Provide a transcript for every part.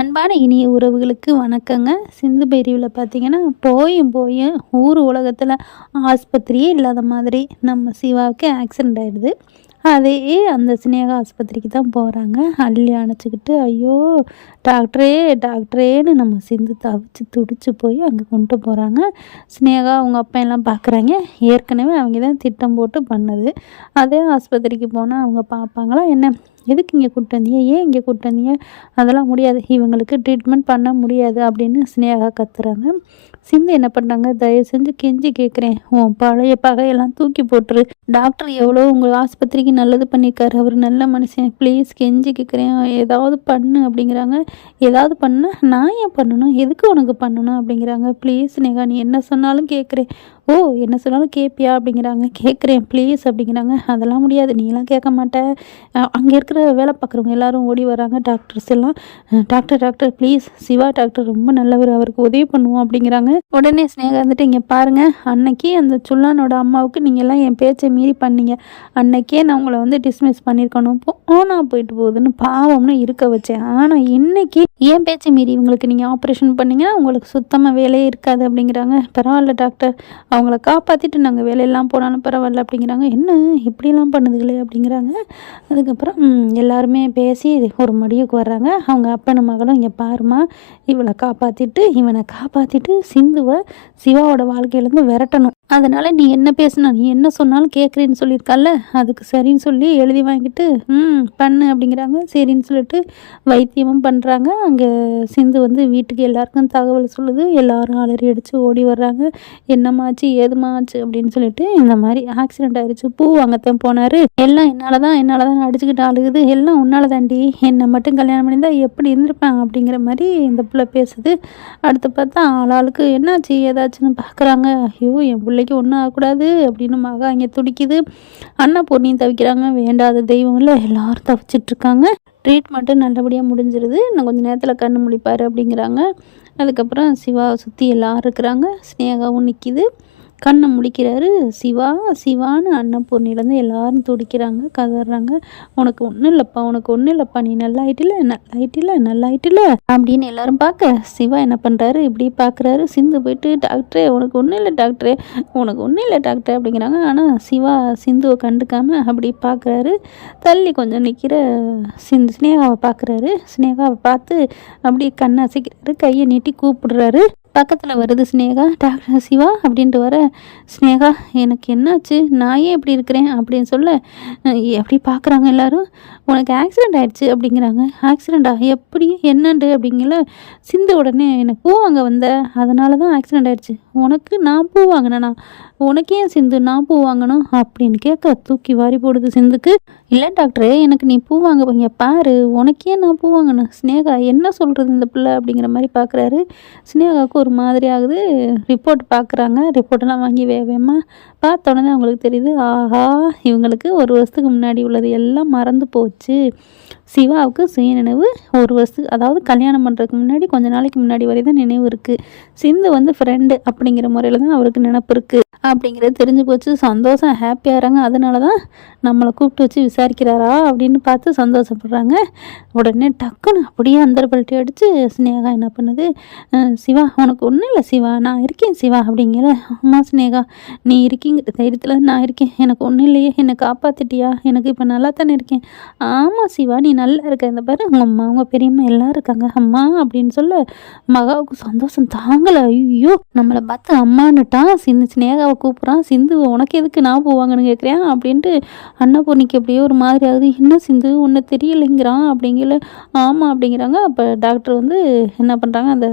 அன்பான இனிய உறவுகளுக்கு வணக்கங்க. சிந்து பேரிவில் பார்த்தீங்கன்னா போயும் போயும் ஊர் உலகத்தில் ஆஸ்பத்திரியே இல்லாத மாதிரி நம்ம சிவாவுக்கு ஆக்சிடெண்ட் ஆகிடுது அதே அந்த சினேகா ஆஸ்பத்திரிக்கு தான் போகிறாங்க அள்ளி அணைச்சிக்கிட்டு ஐயோ டாக்டரே டாக்டரேன்னு நம்ம சிந்து தவிச்சு துடிச்சு போய் அங்கே கொண்டு போகிறாங்க சினேகா அவங்க அப்பா எல்லாம் பார்க்குறாங்க ஏற்கனவே அவங்க தான் திட்டம் போட்டு பண்ணது. அதே ஆஸ்பத்திரிக்கு போனால் அவங்க பார்ப்பாங்களா என்ன? எதுக்கு இங்கே கூப்பிட்டு வந்தீங்க? ஏன் இங்கே கூப்பிட்டு வந்தீங்க? அதெல்லாம் முடியாது. இவங்களுக்கு ட்ரீட்மெண்ட் பண்ண முடியாது அப்படின்னு ஸ்னேகா கத்துறாங்க. சிந்து என்ன பண்ணுறாங்க தயவு செஞ்சு கெஞ்சி கேட்குறேன் உன் பழைய பகையெல்லாம் தூக்கி போட்டுரு. டாக்டர் எவ்வளோ உங்கள் ஆஸ்பத்திரிக்கு நல்லது பண்ணியிருக்காரு அவர் நல்ல மனுஷன். ப்ளீஸ் கெஞ்சி கேட்குறேன் ஏதாவது பண்ணு அப்படிங்கிறாங்க. ஏதாவது பண்ண நான் ஏன் பண்ணணும்? எதுக்கு உனக்கு பண்ணணும் அப்படிங்கிறாங்க. ப்ளீஸ் நேகா நீ என்ன சொன்னாலும் கேட்குறேன் ஓ என்ன சொன்னாலும் கேட்பியா அப்படிங்கிறாங்க. கேட்குறேன் ப்ளீஸ் அப்படிங்கிறாங்க. அதெல்லாம் முடியாது. நீலாம் கேட்க மாட்டேன் அங்கே இருக்கிற வேலை பார்க்குறவங்க எல்லாரும் ஓடி வராங்க. டாக்டர்ஸ் எல்லாம். Doctor doctor please Shiva doctor ரொம்ப நல்லவர். அவருக்கு உதவி பண்ணுவோம் அப்படிங்கிறாங்க. உடனே ஸ்னேகா வந்துட்டு இங்கே பாருங்கள் அன்னைக்கு அந்த சுல்லானோட அம்மாவுக்கு நீங்கள் எல்லாம் என் பேச்சை மீறி பண்ணீங்க. அன்னைக்கே நான் உங்களை வந்து டிஸ்மிஸ் பண்ணியிருக்கணும். போனால் போயிட்டு போகுதுன்னு பாவம்னு இருக்க வச்சேன். ஆனால் இன்னைக்கு ஏன் பேச்சை மீறி இவங்களுக்கு நீங்கள் ஆப்ரேஷன் பண்ணிங்கன்னா உங்களுக்கு சுத்தமாக வேலையே இருக்காது அப்படிங்கிறாங்க. பரவாயில்ல டாக்டர் அவங்கள காப்பாற்றிட்டு நாங்கள் வேலையெல்லாம் போனாலும் பரவாயில்ல அப்படிங்கிறாங்க. என்ன? இப்படிலாம் பண்ணுதுங்களே அப்படிங்கிறாங்க. அதுக்கப்புறம் எல்லாருமே பேசி ஒரு முடிவுக்கு வர்றாங்க. அவங்க அப்பனும் மகளும் இங்கே பாருமா இவளை காப்பாற்றிட்டு இவனை காப்பாற்றிட்டு சிந்துவை சிவாவோட வாழ்க்கையிலேருந்து விரட்டணும். அதனால் நீ என்ன பேசுனா நீ என்ன சொன்னாலும் கேட்குறேன்னு சொல்லியிருக்கால அதுக்கு சரின்னு சொல்லி எழுதி வாங்கிட்டு ம் பண்ணு அப்படிங்கிறாங்க. சரின்னு சொல்லிட்டு வைத்தியமும் பண்ணுறாங்க அங்கே சிந்து வந்து வீட்டுக்கு எல்லாருக்கும் தகவல் சொல்லுது. எல்லாரும் அலறி அடித்து ஓடி வர்றாங்க. என்னமாச்சு ஏதுமாச்சு? அப்படின்னு சொல்லிட்டு இந்த மாதிரி ஆக்சிடென்ட் ஆகிடுச்சு பூ வாங்கத்தான் போனார். எல்லாம் என்னால் தான் என்னால் தான் அடிச்சுக்கிட்டு அழுகுது. எல்லாம் உன்னால் தாண்டி என்னை மட்டும் கல்யாணம் பண்ணியிருந்தா எப்படி இருந்திருப்பேன்? அப்படிங்கிற மாதிரி இந்த பிள்ளை பேசுது. அடுத்து பார்த்தா ஆளாளுக்கு என்னாச்சு? ஏதாச்சுன்னு பார்க்குறாங்க ஐயோ என் பிள்ளைக்கு ஒன்றும் ஆகக்கூடாது. அப்படின்னு மகா இங்கே துடிக்குது. அண்ணா பொண்ணையும் தவிக்கிறாங்க. வேண்டாத தெய்வம் இல்லை எல்லாரும் தவிச்சிட்ருக்காங்க. ட்ரீட்மெண்ட்டு நல்லபடியாக முடிஞ்சிருது. இன்னும் கொஞ்சம் நேரத்தில் கண்ணு முழிப்பார் அப்படிங்கிறாங்க. அதுக்கப்புறம் சிவாவை சுற்றி எல்லோரும் இருக்கிறாங்க. ஸ்னேகாவும் நிற்கிது கண்ணை முடிக்கிறாரு. சிவா சிவான்னு அன்னபூர்ணிலேருந்து எல்லாரும் துடிக்கிறாங்க கதறாங்க. உனக்கு ஒன்றும் இல்லைப்பா உனக்கு ஒன்றும் இல்லைப்பா நீ நல்லா ஆயிட்டில நல்லா ஆயிட்டில நல்லா ஆயிட்டில அப்படின்னு எல்லாரும் பார்க்க சிவா என்ன பண்ணுறாரு இப்படி பார்க்குறாரு. சிந்து போயிட்டு டாக்டரே உனக்கு ஒன்றும் இல்லை டாக்டரே உனக்கு ஒன்றும் இல்லை டாக்டர் அப்படிங்கிறாங்க. ஆனால் சிவா சிந்துவை கண்டுக்காமல் அப்படி பார்க்குறாரு. தள்ளி கொஞ்சம் நிற்கிற சிந்து ஸ்னேகாவை பார்க்குறாரு. ஸ்னேகாவை பார்த்து அப்படியே கண்ணை அசைக்கிறாரு கையை நீட்டி கூப்பிடுறாரு. பக்கத்தில் வருது ஸ்னேகா டாக்டர் சிவா அப்படின்ட்டு வர ஸ்னேகா எனக்கு என்னாச்சு? நான் ஏன் இப்படி இருக்கிறேன்? அப்படின்னு சொல்ல எப்படி பார்க்குறாங்க எல்லோரும்? உனக்கு ஆக்சிடெண்ட் ஆகிடுச்சு அப்படிங்கிறாங்க. ஆக்சிடெண்டா எப்படி? என்னண்டு? அப்படிங்கல சிந்த உடனே எனக்கு பூ வாங்க வந்த. அதனால தான் ஆக்சிடெண்ட் ஆகிடுச்சு உனக்கு நான் பூ வாங்கினேண்ணா உனக்கே சிந்து? நான் பூ வாங்கணும் அப்படின்னு கேட்க தூக்கி வாரி போடுது சிந்துக்கு. இல்லை டாக்டரே எனக்கு நீ பூ வாங்க போங்க பாரு உனக்கே நான் பூ வாங்கணும்? ஸ்னேகா என்ன சொல்கிறது இந்த பிள்ளை? அப்படிங்கிற மாதிரி பார்க்குறாரு ஸ்னேகாவுக்கு ஒரு மாதிரி ஆகுது. ரிப்போர்ட் பார்க்குறாங்க ரிப்போர்ட்டெல்லாம் வாங்கி வேவேமா பார்த்த உடனே அவங்களுக்கு தெரியுது ஆஹா இவங்களுக்கு ஒரு வருஷத்துக்கு முன்னாடி உள்ளது எல்லாம் மறந்து போச்சு. சிவாவுக்கு சுய நினைவு ஒரு வருஷத்துக்கு அதாவது கல்யாணம் பண்ணுறதுக்கு முன்னாடி கொஞ்ச நாளைக்கு முன்னாடி வரை தான் நினைவு இருக்குது சிந்து வந்து ஃப்ரெண்டு அப்படிங்கிற முறையில் தான் அவருக்கு நினப்பு இருக்குது அப்படிங்கிறது தெரிஞ்சு போச்சு. சந்தோஷம் ஹாப்பியாக இருங்க அதனால தான் நம்மளை கூப்பிட்டு வச்சு விசாரிக்கிறாரா அப்படின்னு பார்த்து சந்தோஷப்படுறாங்க. உடனே டக்குன்னு அப்படியே அந்த பல்ட்டி அடித்து ஸ்னேகா என்ன பண்ணுது? சிவா உனக்கு ஒன்றும் இல்லை சிவா. நான் இருக்கேன் சிவா அப்படிங்கிற. அம்மா ஸ்னேகா நீ இருக்கீங்கிற தைரியத்தில் நான் இருக்கேன். எனக்கு ஒன்றும் இல்லையே. என்னை காப்பாற்றிட்டியா எனக்கு இப்போ நல்லா தானே இருக்கேன். ஆமாம் சிவா நீ நல்லா இருக்க இந்த பாரு உங்கள் அம்மா அவங்க பெரியம்மா எல்லாம் இருக்காங்க. அம்மா அப்படின்னு சொல்ல மகாவுக்கு சந்தோஷம் தாங்கலை. ஐயோ நம்மளை பார்த்து அம்மான்னுட்டான் சிந்து ஸ்னேகாவை கூப்பிட்றான். சிந்து உனக்கு எதுக்கு நான் போவாங்கன்னு கேட்குறேன் அப்படின்ட்டு அன்னபூர்ணிக்கு அப்படியே ஒரு மாதிரி ஆகுது. இன்னும் சிந்து ஒன்று தெரியலைங்கிறான் அப்படிங்கல ஆமாம் அப்படிங்கிறாங்க. அப்போ டாக்டர் வந்து என்ன பண்ணுறாங்க அந்த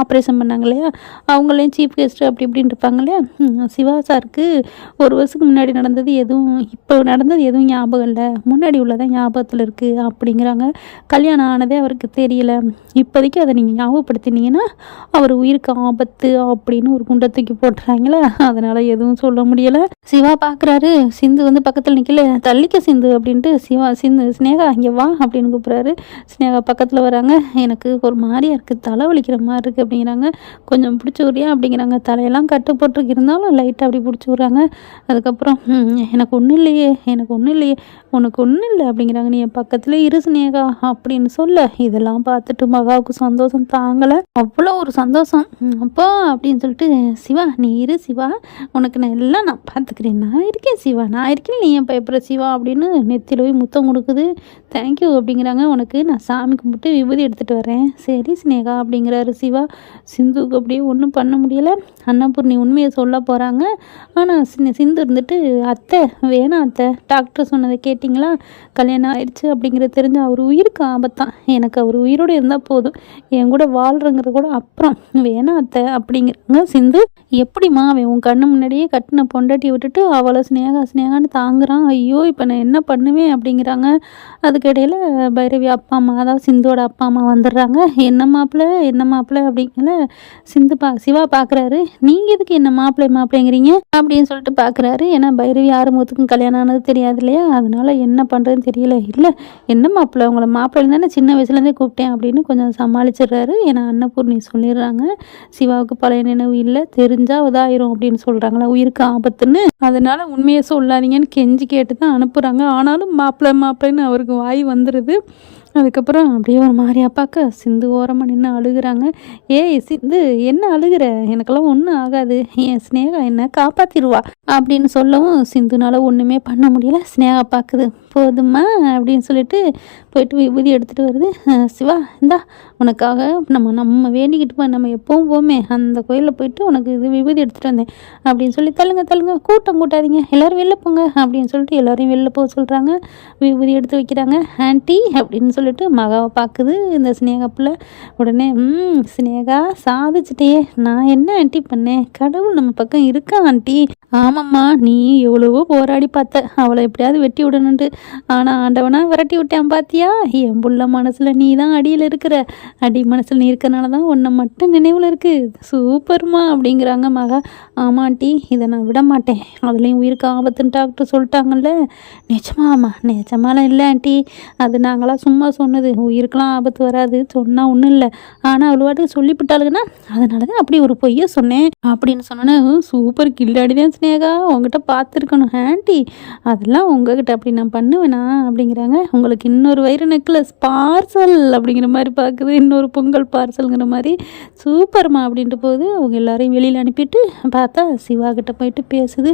ஆப்ரேஷன் பண்ணாங்க இல்லையா? அவங்களையும் சீஃப் கெஸ்ட்டு அப்படி இப்படின்னு இருப்பாங்க இல்லையா? சிவா சாருக்கு ஒரு வருஷத்துக்கு முன்னாடி நடந்தது எதுவும் இப்போ நடந்தது எதுவும் ஞாபகம் இல்லை. முன்னாடி உள்ளதான் ஞாபகத்தில் இருக்குது அப்படி அப்படிங்கிறாங்க. கல்யாணம் ஆனதே அவருக்கு தெரியல. இப்போதைக்கு அதை நீங்கள் ஞாபகப்படுத்தினீங்கன்னா அவர் உயிருக்கு ஆபத்து அப்படின்னு ஒரு குண்டை தூக்கி போட்டுறாங்களே அதனால் எதுவும் சொல்ல முடியலை. சிவா பார்க்குறாரு சிந்து வந்து பக்கத்தில் நிற்கல தள்ளிக்க சிந்து அப்படின்ட்டு சிவா சிந்து ஸ்னேகா இங்கே வா அப்படின்னு கூப்பிட்றாரு. ஸ்னேகா பக்கத்தில் வராங்க. எனக்கு ஒரு மாதிரியாக இருக்குது தலை வலிக்கிற மாதிரி இருக்குது அப்படிங்கிறாங்க. கொஞ்சம் பிடிச்சி விட்றியா? அப்படிங்கிறாங்க. தலையெல்லாம் கட்டு போட்டுருக்கு இருந்தாலும் லைட்டாக அப்படி பிடிச்சி விட்றாங்க. அதுக்கப்புறம் எனக்கு ஒன்றும் இல்லையே. எனக்கு ஒன்றும் இல்லையே. உனக்கு ஒன்றும் இல்லை அப்படிங்கிறாங்க. நீ என் பக்கத்தில் இரு. இரு சினேகா அப்படின்னு சொல்ல. இதெல்லாம் பார்த்துட்டு மகாவுக்கு சந்தோஷம் தாங்கலை. அவ்வளோ ஒரு சந்தோஷம். அப்பா அப்படின்னு சொல்லிட்டு சிவா நீ இரு சிவா. உனக்கு நான் எல்லாம் நான் பார்த்துக்கிறேன். நான் இருக்கேன் சிவா. நான் இருக்கேன். நீ ஏன் பயப்படுற சிவா அப்படின்னு நெத்தியில் போய் முத்தம் கொடுக்குது. தேங்க்யூ அப்படிங்கிறாங்க. உனக்கு நான் சாமி கும்பிட்டு விபூதி எடுத்துகிட்டு வரேன் சரி சினேகா அப்படிங்கிறாரு சிவா. சிந்துவுக்கு அப்படியே ஒன்றும் பண்ண முடியலை. அன்னபூர்ணி உண்மையை சொல்ல போகிறாங்க ஆனால் சின்ன சிந்து இருந்துட்டு அத்தை வேணாம் அத்தை. டாக்டர் சொன்னதை கேட்டிங்களா? கல்யாணம் ஆயிடுச்சு அப்படிங்கிறது தெரிஞ்சு அவர் உயிருக்கு ஆபத்தான். எனக்கு அவர் உயிரோடு இருந்தால் போதும். என் கூட வாழ்கிறங்கிறது கூட அப்புறம். வேணாம் அத்தை அப்படிங்கிறாங்க. சிந்து எப்படிம்மா அவன் உன் கண்ணு முன்னாடியே கட்டின பொண்டாட்டி விட்டுட்டு அவளை ஸ்னேகா ஸ்னேகான்னு தாங்குறான்? ஐயோ இப்போ நான் என்ன பண்ணுவேன் அப்படிங்கிறாங்க. அதுக்கிடையில் பைரவி அப்பா அம்மா அதாவது சிந்துவோட அப்பா அம்மா வந்துடுறாங்க. என்ன மாப்பிள்ளை என்ன மாப்பிள்ளை அப்படிங்கல சிந்து பா சிவா பார்க்குறாரு நீங்கள் எதுக்கு என்ன மாப்பிள்ளை மாப்பிள்ளைங்கிறீங்க? அப்படின்னு சொல்லிட்டு பார்க்குறாரு ஏன்னா பைரவி ஆறுமுகத்துக்கும் கல்யாணம் ஆனது தெரியாது இல்லையா? அதனால என்ன பண்ணுறதுன்னு தெரியல. இல்லை என்ன மாப்பிள்ளை உங்களை மாப்பிள்ளை தானே சின்ன வயசுலேருந்தே கூப்பிட்டேன் அப்படின்னு கொஞ்சம் சமாளிச்சிடுறாரு. ஏன்னா அன்னபூர்ணி சொல்லிடுறாங்க. சிவாவுக்கு பழைய நினைவு இல்லை தெரிஞ்சால் இதாயிரும் அப்படின்னு சொல்கிறாங்களா உயிருக்கு ஆபத்துன்னு. அதனால உண்மையை சொல்லாதீங்கன்னு கெஞ்சி கேட்டு தான் அனுப்புகிறாங்க ஆனாலும் மாப்பிள்ளை மாப்பிள்ளைன்னு அவருக்கு வாய் வந்துடுது அதுக்கப்புறம் அப்படியே ஒரு மாதிரியா பார்க்க சிந்து ஓரமாக நின்று அழுகுறாங்க. ஏய் சிந்து என்ன அழுகுற? எனக்கெல்லாம் ஒன்றும் ஆகாது. என் ஸ்னேகா என்ன காப்பாற்றிடுவா அப்படின்னு சொல்லவும் சிந்துனால ஒன்றுமே பண்ண முடியல. ஸ்னேகா பார்க்குது போதுமா அப்படின்னு சொல்லிட்டு போயிட்டு விபூதி எடுத்துகிட்டு வருது. சிவா இந்தா உனக்காக நம்ம நம்ம வேண்டிக்கிட்டு போய் நம்ம எப்போவும் போமே அந்த கோயிலில் போயிட்டு உனக்கு இது விபூதி எடுத்துகிட்டு வந்தேன். அப்படின்னு சொல்லி தள்ளுங்க தள்ளுங்க கூட்டம் கூட்டாதீங்க. எல்லோரும் வெளில போங்க அப்படின்னு சொல்லிட்டு எல்லோரையும் வெளில போக சொல்கிறாங்க விபூதி எடுத்து வைக்கிறாங்க. ஆன்ட்டி அப்படின்னு சொல்லிட்டு மகாவை பார்க்குது இந்த ஸ்னேகப்பில் உடனே ம் ஸ்னேகா சாதிச்சிட்டே நான் என்ன ஆண்டி பண்ணேன்? கடவுள் நம்ம பக்கம் இருக்கா ஆண்டி? ஆமாம்மா நீ எவ்வளவோ போராடி பார்த்த. அவளை எப்படியாவது வெட்டி விடணுன்ட்டு ஆனால் ஆண்டவனா விரட்டி விட்டேன் பாத்தியா என் புள்ள மனசில் நீ தான் அடியில் இருக்கிற. அடி மனசில் நீ இருக்கிறனால தான் உன்னை மட்டும் நினைவில் இருக்குது சூப்பர்மா அப்படிங்கிறாங்க மகா. ஆமா ஆண்டி இதை நான் விட மாட்டேன். அதுலேயும் உயிருக்கு ஆபத்துன்னு டாக்டர் சொல்லிட்டாங்கல்ல. நிஜமாமா நிஜமாலாம் இல்லை ஆண்டி. அது நாங்களாம் சும்மா சொன்னது. உயிருக்கெலாம் ஆபத்து வராது சொன்னால் ஒன்றும் இல்லை. ஆனால் அவ்வளோ வாட்டுக்கு சொல்லிவிட்டாளுங்கன்னா அதனால தான் அப்படி ஒரு பொய்யை சொன்னேன் அப்படின்னு சொன்னோன்னே சூப்பர் கில்லாடி தான் ஸ்னேகா உங்ககிட்ட பார்த்துருக்கணும் ஆண்டி. அதெல்லாம் உங்ககிட்ட அப்படி நான் பண்ணுவேனா? அப்படிங்கிறாங்க. உங்களுக்கு இன்னொரு வயசு வயிறு நெக்லஸ் பார்சல் அப்படிங்கிற மாதிரி பார்க்குது. இன்னொரு பொங்கல் பார்சல்ங்கிற மாதிரி. சூப்பர்மா அப்படின்ட்டு போகுது. அவங்க எல்லாரையும் வெளியில் அனுப்பிட்டு பார்த்தா சிவா கிட்ட போயிட்டு பேசுது.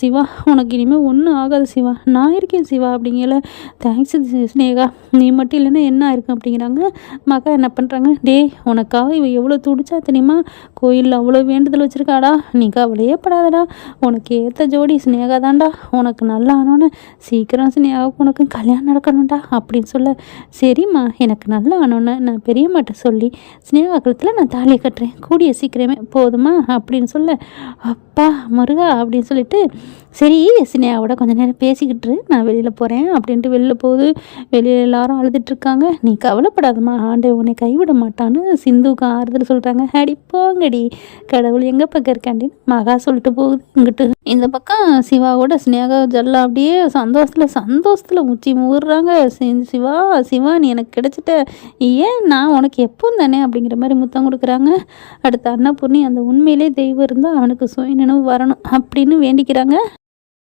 சிவா உனக்கு இனிமேல் ஒன்றும் ஆகாது சிவா. நான் இருக்கேன் சிவா அப்படிங்கல. தேங்க்ஸ் ஸ்னேகா நீ மட்டும் இல்லைன்னா என்ன ஆயிருக்கும் அப்படிங்கிறாங்க. மகா என்ன பண்ணுறாங்க டேய் உனக்காக இவன் எவ்வளோ துடிச்சா தெரியுமா? கோயிலில் அவ்வளோ வேண்டுதல் வச்சுருக்காடா. நீ கவலையே படாதடா உனக்கு ஏற்ற ஜோடி ஸ்னேகா தான்டா. உனக்கு நல்லா ஆனோன்னு சீக்கிரம் ஸ்னேகாவுக்கு உனக்கு கல்யாணம் நடக்கணும்டா. அப்படி அப்படின்னு சொல்ல சரிம்மா எனக்கு நல்லா ஆனோன்னு நான் பெரியம்மாட்ட சொல்லி ஸ்னேகா கழுத்தில் நான் தாலியை கட்டுறேன். கூடிய சீக்கிரமே போதுமா? அப்படின்னு சொல்ல அப்பா முருகா அப்படின்னு சொல்லிட்டு சரி ஸ்னேகாவோட கொஞ்ச நேரம் பேசிக்கிட்டு நான் வெளியில் போகிறேன் அப்படின்ட்டு வெளியில் போகுது. வெளியில் எல்லாரும் அழுதுட்ருக்காங்க. நீ கவலைப்படாதம்மா ஆண்டை உன்னை கைவிட மாட்டான்னு சிந்துவுக்கு ஆறுதல் சொல்கிறாங்க அடி போங்கடி. கடவுள் எங்கே பக்கம் இருக்காண்டின்னு மகா சொல்லிட்டு போகுது இங்கிட்டு. இந்த பக்கம் சிவாவோட ஸ்னேகா ஜல்லா அப்படியே சந்தோஷத்தில் சந்தோஷத்தில் உச்சி மூடுறாங்க. சி- சிவா சிவா நீ எனக்கு கிடைச்சிட்ட. ஏன் நான் உனக்கு எப்பவும் தானே அப்படிங்கிற மாதிரி முத்தம் கொடுக்குறாங்க. அடுத்து அன்னபூர்ணி அந்த உண்மையிலே தெய்வம் இருந்தால் அவனுக்கு சுயநினைவு வரணும் அப்படின்னு வேண்டிக்கிறாங்க.